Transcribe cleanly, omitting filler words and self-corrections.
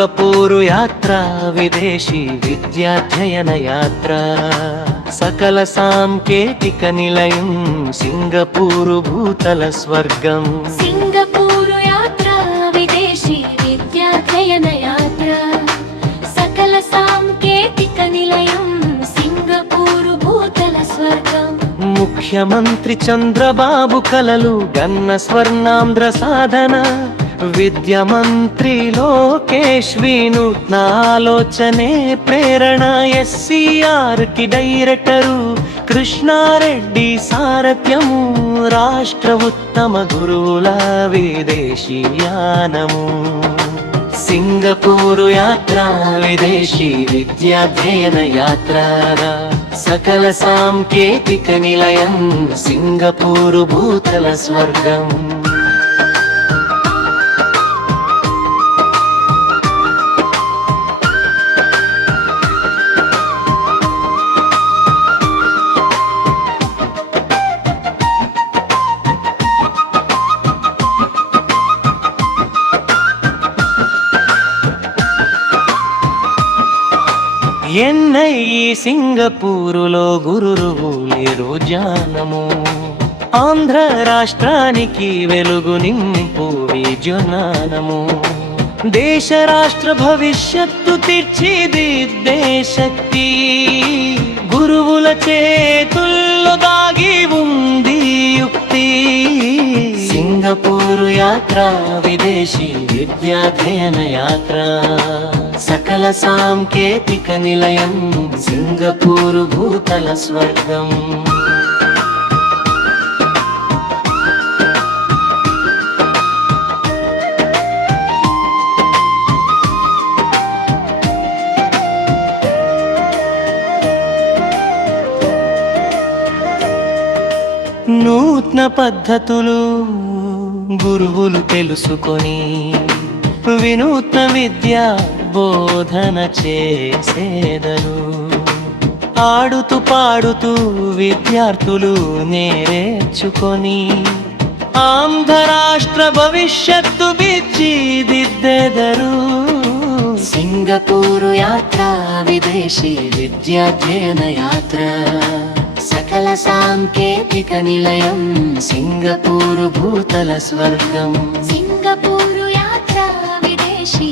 Singapore యాత్ర విదేశీ విద్యాధ్యయన యాత్ర సకల సాంకేతిక నిలయం సింగపూరు భూతల స్వర్గం సింగపూరు యాత్ర విదేశీ విద్యాధ్యయన యాత్ర సకల సాంకేతిక నిలయం సింగపూరు భూతల స్వర్గం ముఖ్యమంత్రి చంద్రబాబు కలలు గన్న స్వర్ణాంధ్ర సాధన విద్య మంత్రి లోకేష్ వినూత్న ఆలోచనే ప్రేరణ ఎస్సీఆర్ కి డైరెక్టరు కృష్ణారెడ్డి సారథ్యము రాష్ట్ర ఉత్తమ గురువుల విదేశీయానము సింగపూరు యాత్ర విదేశీ విద్యాధ్యయన యాత్ర సకల సాంకేతిక నిలయం సింగపూరు భూతల స్వర్గం ఎన్ఐఈ సింగపూరులో గురువులేరు జ్ఞానము ఆంధ్ర రాష్ట్రానికి వెలుగు నింపు విజ్ఞానము దేశ రాష్ట్ర భవిష్యత్తు తీర్చిదిద్దే శక్తి గురువుల చేతుల్లో దాగి ఉంది యుక్తి సింగపూరు యాత్ర విదేశీ విద్యాధ్యయన యాత్ర సకల సాంకేతిక నిలయం సింగపూరు భూతల స్వర్గం నూతన పద్ధతులు గురువులు తెలుసుకొని వినూత్న విద్యా బోధన చేసేదరు ఆడుతూ పాడుతూ విద్యార్థులు నేర్చుకొని ఆంధ్ర రాష్ట్ర భవిష్యత్తు తీర్చిదిద్దెదరు సింగపూరు యాత్ర విదేశీ విద్యాధ్యయన యాత్ర సకల సాంకేతిక నిలయం సింగపూరు భూతల స్వర్గం సింగపూరు యాత్ర విదేశీ